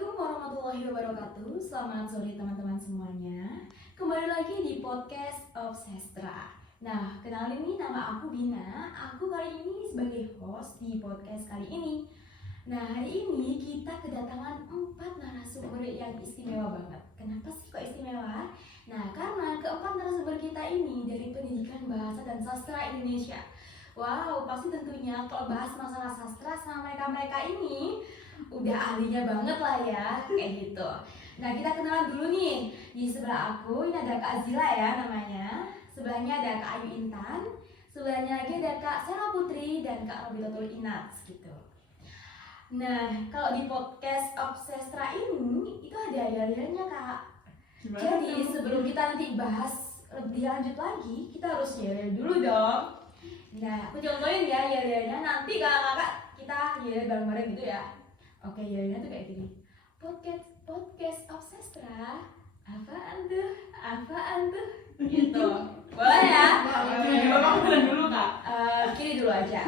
Assalamualaikum warahmatullahi wabarakatuh. Selamat sore teman-teman semuanya. Kembali lagi di podcast of Sestra. Nah, kenalin nih, nama aku Bina. Aku kali ini sebagai host di podcast kali ini. Nah, hari ini kita kedatangan 4 narasumber yang istimewa banget. Kenapa sih kok istimewa? Nah, karena keempat narasumber kita ini dari Pendidikan Bahasa dan Sastra Indonesia. Wow, pasti tentunya kalau bahas masalah sastra sama mereka-mereka ini udah ahlinya banget lah ya, kayak gitu. Nah, kita kenalan dulu nih. Di sebelah aku ini ada Kak Zila ya namanya. Sebelahnya ada Kak Ayu Intan. Sebelahnya lagi ada Kak Sela Putri dan Kak Robitotul Inats gitu. Nah, kalau di podcast Obsestra ini itu ada yel-yelnya Kak. Jadi sebelum kita nanti bahas lebih lanjut lagi, kita harus yel dulu dong. Nah, aku contohin ya yel-yelnya. Nanti kakak-kakak kita yel bareng-bareng gitu ya. Oke, yelnya tuh kayak gini. Podcast Obsestra. Apaan tuh? Gitu. Boleh ya? Bapak bilang dulu Kak. Kiri dulu aja.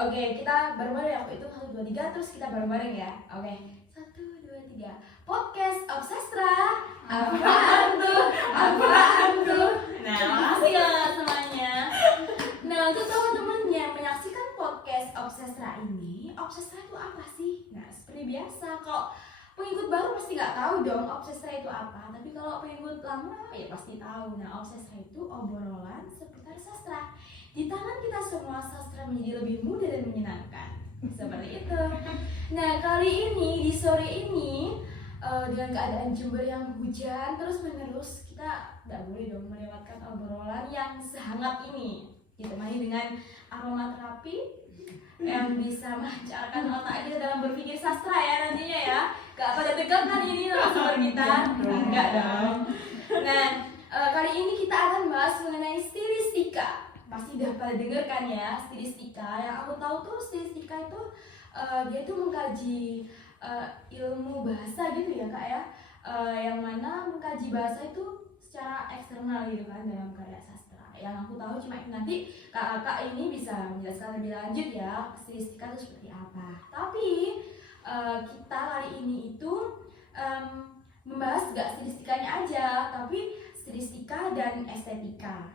Oke, kita bareng-bareng ya. Aku hitung 1, 2, 3 terus kita bareng-bareng ya. Oke. 1, 2, 3. Podcast Obsestra. Apaan tuh? Nah, makasih ya semuanya. Nah, untuk teman-teman yang menyaksikan podcast Obsestra ini, Obsestra itu apa sih? Nah, seperti biasa, kalau pengikut baru pasti nggak tahu dong Obsestra itu apa. Tapi kalau pengikut lama ya pasti tahu. Nah, Obsestra itu obrolan seputar sastra. Di tangan kita semua sastra menjadi lebih mudah dan menyenangkan. Seperti itu. Nah, kali ini di sore ini dengan keadaan Jember yang hujan terus menerus, kita nggak boleh dong melewatkan obrolan yang sehangat ini. Ditemani dengan aroma terapi yang bisa melancarkan otak kita dalam berpikir sastra ya nantinya ya. Gak pada tegang kan ini narasumber kita? Enggak dong. Nah, kali ini kita akan bahas mengenai stilistika. Pasti udah pada denger kan ya stilistika. Yang aku tahu tuh stilistika itu dia tuh mengkaji ilmu bahasa gitu ya Kak ya. Yang mana mengkaji bahasa itu secara eksternal gitu kan dalam karya sastra. Yang aku tahu cuma nanti kakak ini bisa menjelaskan lebih lanjut ya stilistika itu seperti apa. Tapi kita kali ini itu membahas gak stilistikanya aja, tapi stilistika dan estetika.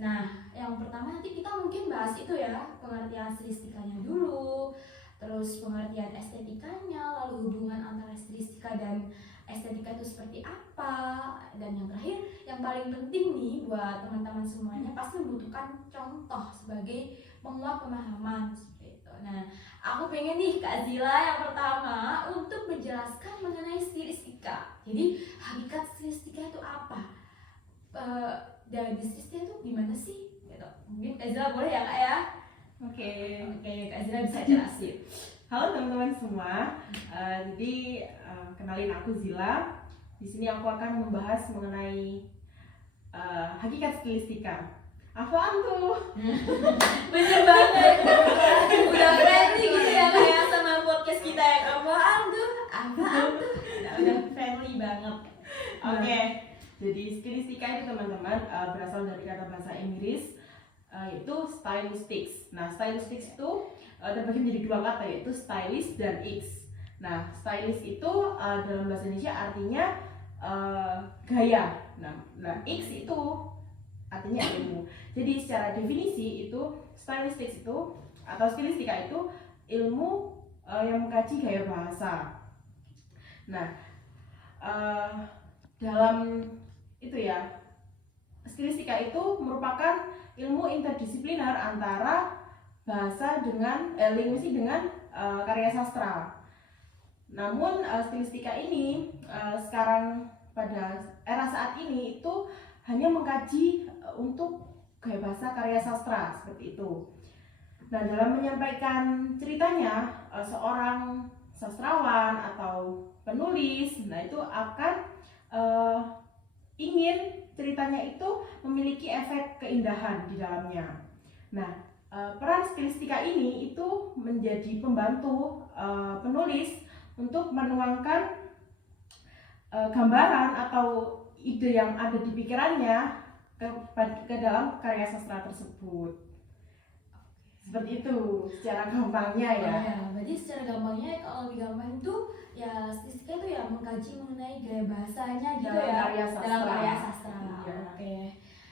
Nah, yang pertama nanti kita mungkin bahas itu ya, pengertian stilistikanya dulu, terus pengertian estetikanya, lalu hubungan antara stilistika dan estetika itu seperti apa, dan yang terakhir yang paling penting nih buat teman-teman semuanya pasti membutuhkan contoh sebagai penguat pemahaman seperti itu. Nah, aku pengen nih Kak Zila yang pertama untuk menjelaskan mengenai stilistika. Jadi hakikat stilistika itu apa? Dan stilistika itu gimana sih? Gitu. Mungkin Kak Zila boleh ya Kak ya? Oke, Kak Zila bisa jelasin. halo teman-teman semua. Jadi kenalin aku Zila. Di sini aku akan membahas mengenai hakikat stilistika. Apaan tuh? Bener banget. Udah friendly gitu ya kayak sama podcast kita yang apaan tuh? Nah, udah friendly banget. Oke. Jadi stilistika itu teman-teman berasal dari kata bahasa Inggris yaitu stylistics. Nah, stylistics itu terbagi menjadi 2 kata yaitu stylist dan X. Nah, stylist itu dalam bahasa Indonesia artinya gaya. Nah, X itu artinya ilmu. Jadi secara definisi itu stylistics itu atau stilistika itu ilmu yang mengkaji gaya bahasa. Nah, dalam itu ya, stilistika itu merupakan ilmu interdisipliner antara bahasa dengan linguistik dengan karya sastra. Namun stilistika ini sekarang pada era saat ini itu hanya mengkaji untuk gaya bahasa karya sastra seperti itu. Nah, dalam menyampaikan ceritanya seorang sastrawan atau penulis, nah itu akan ingin ceritanya itu memiliki efek keindahan di dalamnya. Nah, peran stilistika ini itu menjadi pembantu penulis untuk menuangkan gambaran atau ide yang ada di pikirannya ke dalam karya sastra tersebut. Seperti itu secara gampangnya ya. Oh ya, berarti secara gampangnya kalau lebih gampang itu ya stilistika itu ya mengkaji mengenai gaya bahasanya gitu Dalam ya karya sastra. dalam karya sastra. Iya. Oke.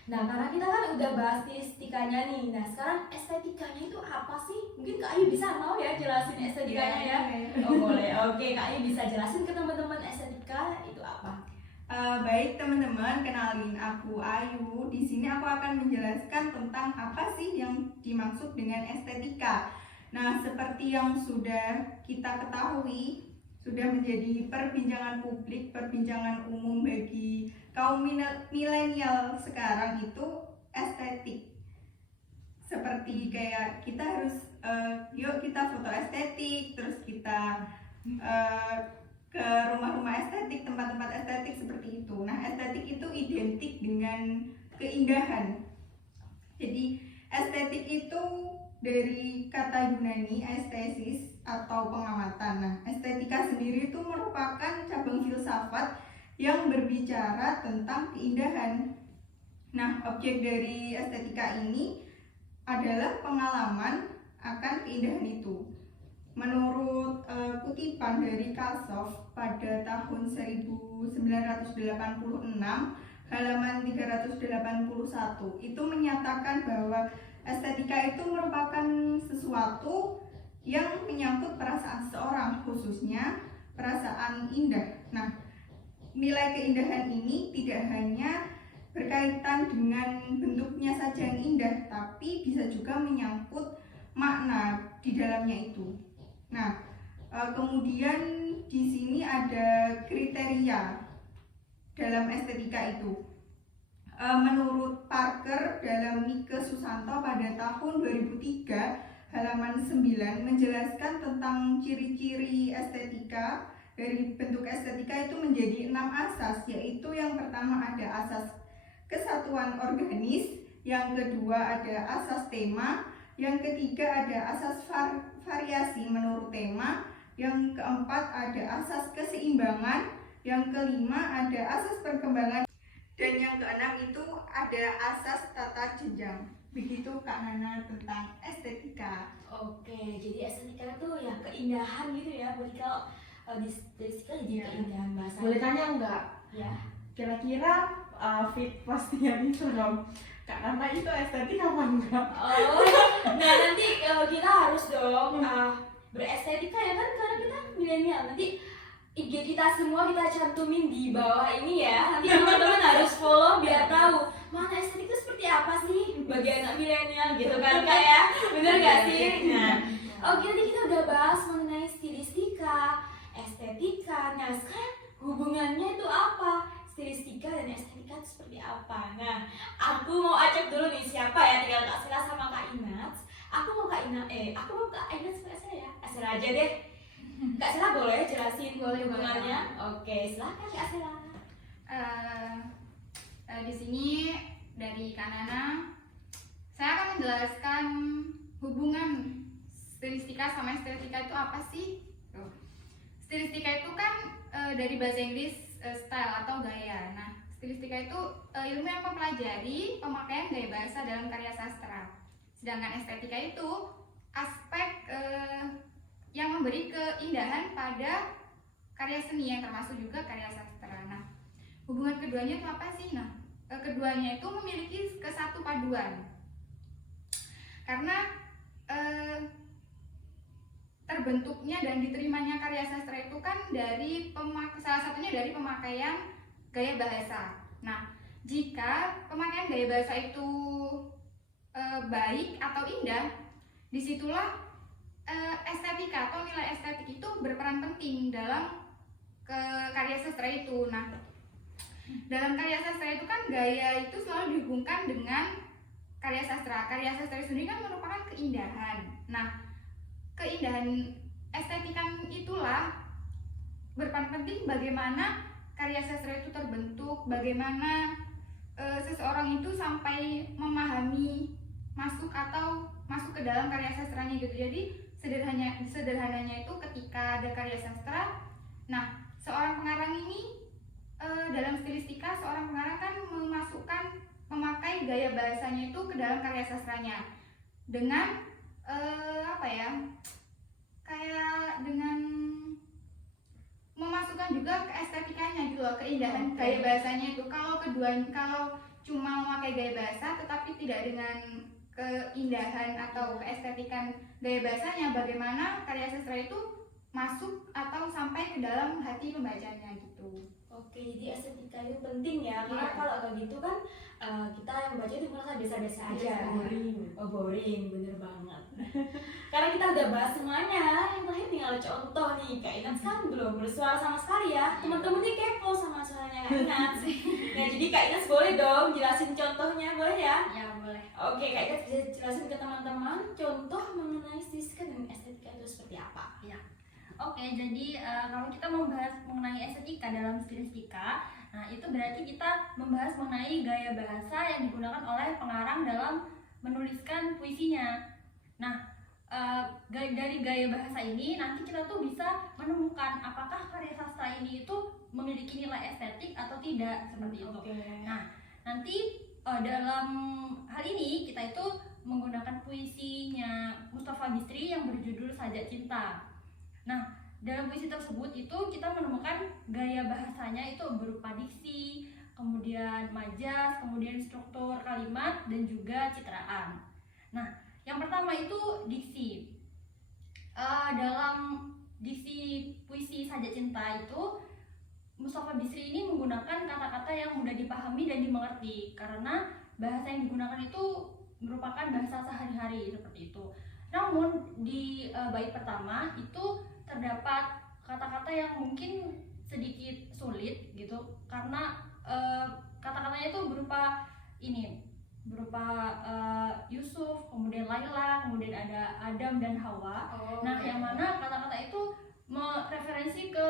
Nah karena kita kan udah bahas stilistikanya nih, nah sekarang estetikanya itu apa sih? Mungkin Kak Ayu bisa mau ya jelasin estetikanya ya? Oh boleh. Oke, Kak Ayu bisa jelasin ke teman-teman estetika itu apa? Baik teman-teman, kenalin aku Ayu. Di sini aku akan menjelaskan tentang apa sih yang dimaksud dengan estetika. Nah, seperti yang sudah kita ketahui, sudah menjadi perbincangan publik, perbincangan umum bagi kaum milenial sekarang itu estetik. Seperti kayak kita harus yuk kita foto estetik, terus kita ke rumah-rumah estetik, tempat-tempat estetik seperti itu. Nah, estetik itu identik dengan keindahan. Jadi, estetik itu dari kata Yunani estesis atau pengamatan. Nah, estetika sendiri itu merupakan cabang filsafat yang berbicara tentang keindahan. Nah, objek dari estetika ini adalah pengalaman akan keindahan itu. Menurut kutipan dari Kassoff pada tahun 1986 halaman 381 itu menyatakan bahwa estetika itu merupakan sesuatu yang menyangkut perasaan seseorang, khususnya perasaan indah. Nah, nilai keindahan ini tidak hanya berkaitan dengan bentuknya saja yang indah, tapi bisa juga menyangkut makna di dalamnya itu. Nah, kemudian di sini ada kriteria dalam estetika itu. Menurut Parker dalam Nike Susanto pada tahun 2003 halaman 9 menjelaskan tentang ciri-ciri estetika. Dari bentuk estetika itu menjadi 6 asas, yaitu yang pertama ada asas kesatuan organis, yang kedua ada asas tema, yang ketiga ada asas variasi menurut tema, yang keempat ada asas keseimbangan, yang kelima ada asas perkembangan, dan yang keenam itu ada asas tata jenjang. Begitu Kak Nana tentang estetika. Oke, jadi estetika itu ya keindahan gitu ya. Berarti kalau di estetika jadi keindahan bahasa. Boleh tanya enggak? Ya. Kira-kira fit postingan itu dong, Kak Nana itu estetik apa enggak? Oh, nah nanti kita harus dong berestetika ya kan karena kita milenial. Nanti IG kita semua kita cantumin di bawah ini ya. Nanti teman-teman harus follow biar tahu mana estetik itu seperti apa sih bagi anak milenial gitu kan Kak ya. Bener gak sih? Nah, oke tadi kita udah bahas mengenai stilistika, estetika. Nah sekarang hubungannya itu apa? Stilistika dan estetika itu seperti apa? Nah, aku mau acak dulu nih siapa ya, tinggal Kak Sela sama Kak Inats. Aku mau Kak Inats sama Kak Sela ya. Kak Sela aja deh. Kak Sela boleh jelasin hubungannya? Oke, silakan Kak Sela. Di sini dari Kak Nana, saya akan menjelaskan hubungan stilistika sama estetika itu apa sih? Stilistika itu kan dari bahasa Inggris style atau gaya. Nah, stilistika itu ilmu yang mempelajari pemakaian gaya bahasa dalam karya sastra. Sedangkan estetika itu aspek yang memberi keindahan pada karya seni yang termasuk juga karya sastra. Nah, hubungan keduanya itu apa sih? Nah, keduanya itu memiliki kesatu paduan. Karena terbentuknya dan diterimanya karya sastra itu kan dari salah satunya dari pemakaian gaya bahasa. Nah, jika pemakaian gaya bahasa itu baik atau indah, disitulah estetika atau nilai estetik itu berperan penting dalam karya sastra itu. Nah, dalam karya sastra itu kan gaya itu selalu dihubungkan dengan karya sastra. Karya sastra sendiri kan merupakan keindahan. Nah, keindahan estetika itulah berperan penting bagaimana karya sastra itu terbentuk, bagaimana seseorang itu sampai memahami masuk ke dalam karya sastranya gitu. Jadi sederhananya itu ketika ada karya sastra, nah seorang pengarang ini dalam stilistika seorang pengarang kan memakai gaya bahasanya itu ke dalam karya sastranya dengan apa ya, kayak dengan memasukkan juga ke estetikanya gitu loh, keindahan gaya bahasanya itu. Kalau cuma memakai gaya bahasa tetapi tidak dengan keindahan atau keestetikan gaya bahasanya, bagaimana karya sastra itu masuk atau sampai ke dalam hati pembacanya gitu. Oke, jadi estetika itu penting ya, karena Iya. kalau kayak gitu kan kita yang baca itu merasa biasa-biasa aja. Boring. Oh boring, bener banget. Karena kita udah bahas semuanya, yang terakhir tinggal contoh nih. Kak Inat kan belum bersuara sama sekali ya. Teman-teman nih kepo sama suaranya Kak Inat. Nah jadi Kak Inat boleh dong jelasin contohnya, boleh ya? Ya boleh. Oke, Kak Inat bisa jelasin ke teman-teman contoh mengenai stilistika dan estetika itu seperti apa? Oke, jadi kalau kita membahas mengenai estetika dalam stilistika, nah itu berarti kita membahas mengenai gaya bahasa yang digunakan oleh pengarang dalam menuliskan puisinya. Nah, dari gaya bahasa ini nanti kita tuh bisa menemukan apakah karya sastra ini itu memiliki nilai estetik atau tidak, seperti itu. Nah, nanti dalam hal ini kita itu menggunakan puisinya Mustafa Bisri yang berjudul Sajak Cinta. Nah, dalam puisi tersebut itu kita menemukan gaya bahasanya itu berupa diksi, kemudian majas, kemudian struktur kalimat, dan juga citraan. Nah, yang pertama itu diksi. Dalam diksi puisi Sajak Cinta itu Mustafa Bisri ini menggunakan kata-kata yang mudah dipahami dan dimengerti, karena bahasa yang digunakan itu merupakan bahasa sehari-hari seperti itu. Namun di bait pertama itu terdapat kata-kata yang mungkin sedikit sulit gitu, karena kata-katanya itu berupa Yusuf, kemudian Laila, kemudian ada Adam dan Hawa. Nah, yang mana kata-kata itu mereferensi ke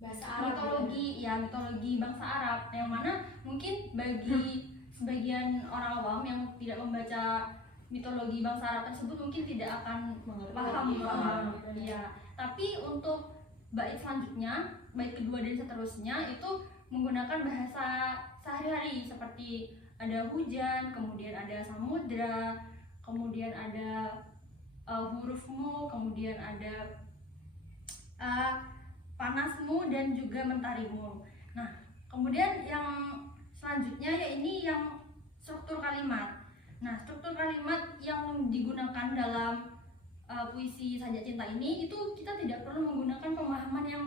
Bahasa Arab. mitologi bangsa Arab, yang mana mungkin bagi sebagian orang awam yang tidak membaca mitologi bangsa Arab tersebut mungkin tidak akan paham. Ya, tapi untuk bait selanjutnya, bait kedua dan seterusnya itu menggunakan bahasa sehari-hari seperti ada hujan, kemudian ada samudra, kemudian ada hurufmu, kemudian ada panasmu dan juga mentarimu. Nah, kemudian yang selanjutnya ini yang struktur kalimat. Nah, struktur kalimat yang digunakan dalam puisi Sajak Cinta ini itu kita tidak perlu menggunakan pemahaman yang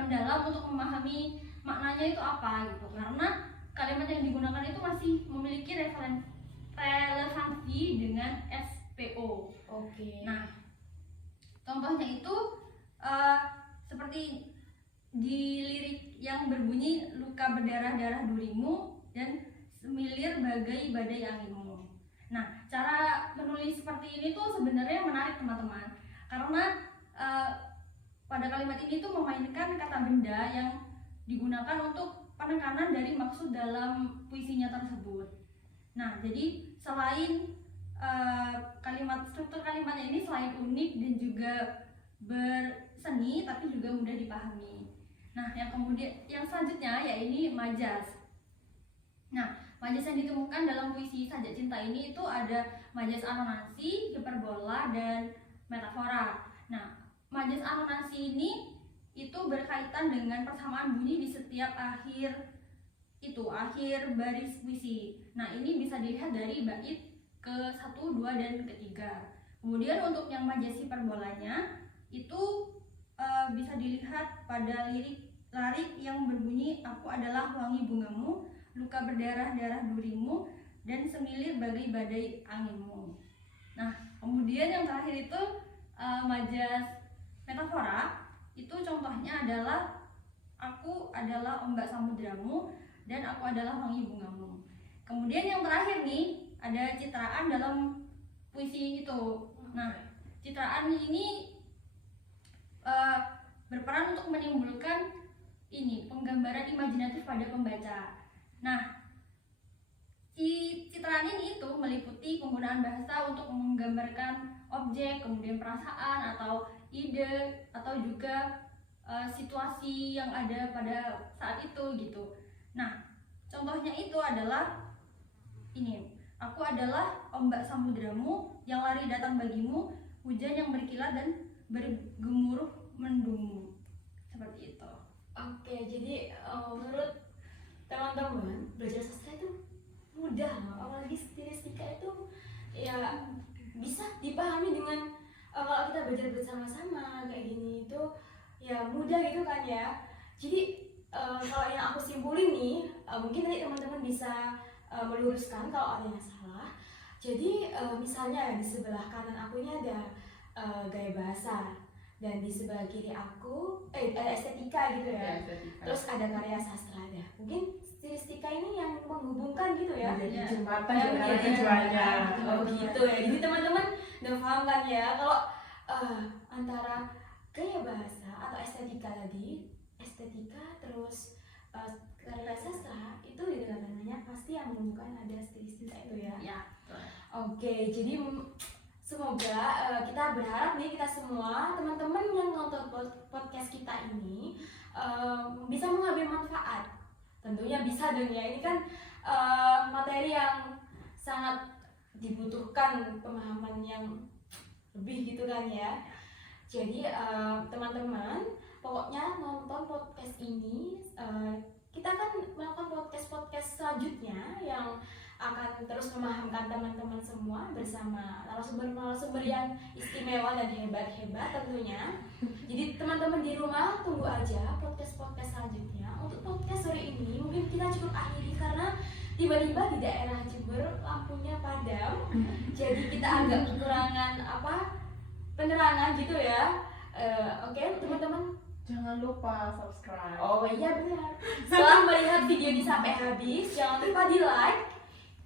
mendalam untuk memahami maknanya itu apa gitu, karena kalimat yang digunakan itu masih memiliki relevansi dengan SPO. Oke. Nah, contohnya itu seperti di lirik yang berbunyi luka berdarah-darah durimu dan semilir bagai badai anginmu. Nah, cara menulis seperti ini tuh sebenarnya menarik teman-teman, karena pada kalimat ini tuh memainkan kata benda yang digunakan untuk penekanan dari maksud dalam puisinya tersebut. Nah, jadi selain struktur kalimatnya ini selain unik dan juga berseni, tapi juga mudah dipahami. Nah, yang selanjutnya yaitu majas. Nah, majas yang ditemukan dalam puisi Sajak Cinta ini itu ada majas anonansi, hiperbola, dan metafora. Nah, majas anonansi ini itu berkaitan dengan persamaan bunyi di setiap akhir baris puisi. Nah, ini bisa dilihat dari bait ke-1, 2, dan ke-3. Kemudian untuk yang majas hiperbolanya itu bisa dilihat pada lirik yang berbunyi aku adalah wangi bungamu, luka berdarah-darah durimu, dan semilir bagai badai anginmu. Nah, kemudian yang terakhir itu majas metafora, itu contohnya adalah aku adalah ombak samudramu dan aku adalah wangi bungamu. Kemudian yang terakhir nih ada citraan dalam puisi itu. Nah, citraan ini berperan untuk menimbulkan penggambaran imajinatif pada pembaca. Nah, citraan ini itu meliputi penggunaan bahasa untuk menggambarkan objek, kemudian perasaan atau ide, atau juga situasi yang ada pada saat itu gitu. Nah, contohnya itu adalah Aku adalah ombak samudramu yang lari datang bagimu, hujan yang berkilat dan bergemuruh mendungmu. Seperti itu. Oke, jadi menurut teman-teman belajar sastra itu mudah loh, apalagi stilistika itu ya bisa dipahami dengan kalau kita belajar bersama-sama kayak gini itu ya mudah gitu kan ya. Jadi kalau yang aku simpulin nih, mungkin nanti teman-teman bisa meluruskan kalau ada yang salah. Jadi misalnya di sebelah kanan aku ini ada gaya bahasa, dan di sebelah kiri aku ada estetika gitu ya. Terus ada karya sastra ada. Mungkin stilistika ini yang menghubungkan gitu ya. Menjadi jembatan Ya, di antara menjadi keduanya. jembatan. Oh gitu ya. Jadi teman-teman udah paham kan ya kalau antara gaya bahasa atau estetika tadi, estetika terus karya sastra itu di dalamnya pasti yang menunjukkan ada stilistika itu ya. Ya. Oke, jadi semoga kita berharap nih kita semua teman-teman yang nonton podcast kita ini bisa mengambil manfaat. Tentunya bisa dong ya. Ini kan materi yang sangat dibutuhkan pemahaman yang lebih gitu kan ya. Jadi teman-teman pokoknya nonton podcast ini. Kita akan melakukan podcast selanjutnya yang akan terus memahamkan teman-teman semua bersama narasumber-narasumber yang istimewa dan hebat-hebat tentunya. Jadi teman-teman di rumah tunggu aja podcast selanjutnya. Untuk podcast sore ini mungkin kita cukup akhiri karena tiba-tiba di daerah Jember lampunya padam. Jadi kita agak kekurangan penerangan gitu ya. Oke, teman-teman. Jangan lupa subscribe. Oh iya benar. Setelah melihat video ini sampai habis, jangan lupa di like,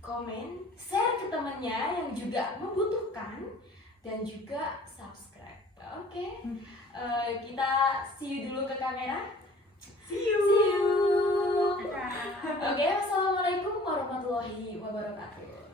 komen, share ke temannya yang juga membutuhkan, dan juga subscribe. Oke. Kita see you dulu ke kamera. See you. See you. Dadah. Oke, wassalamualaikum warahmatullahi wabarakatuh.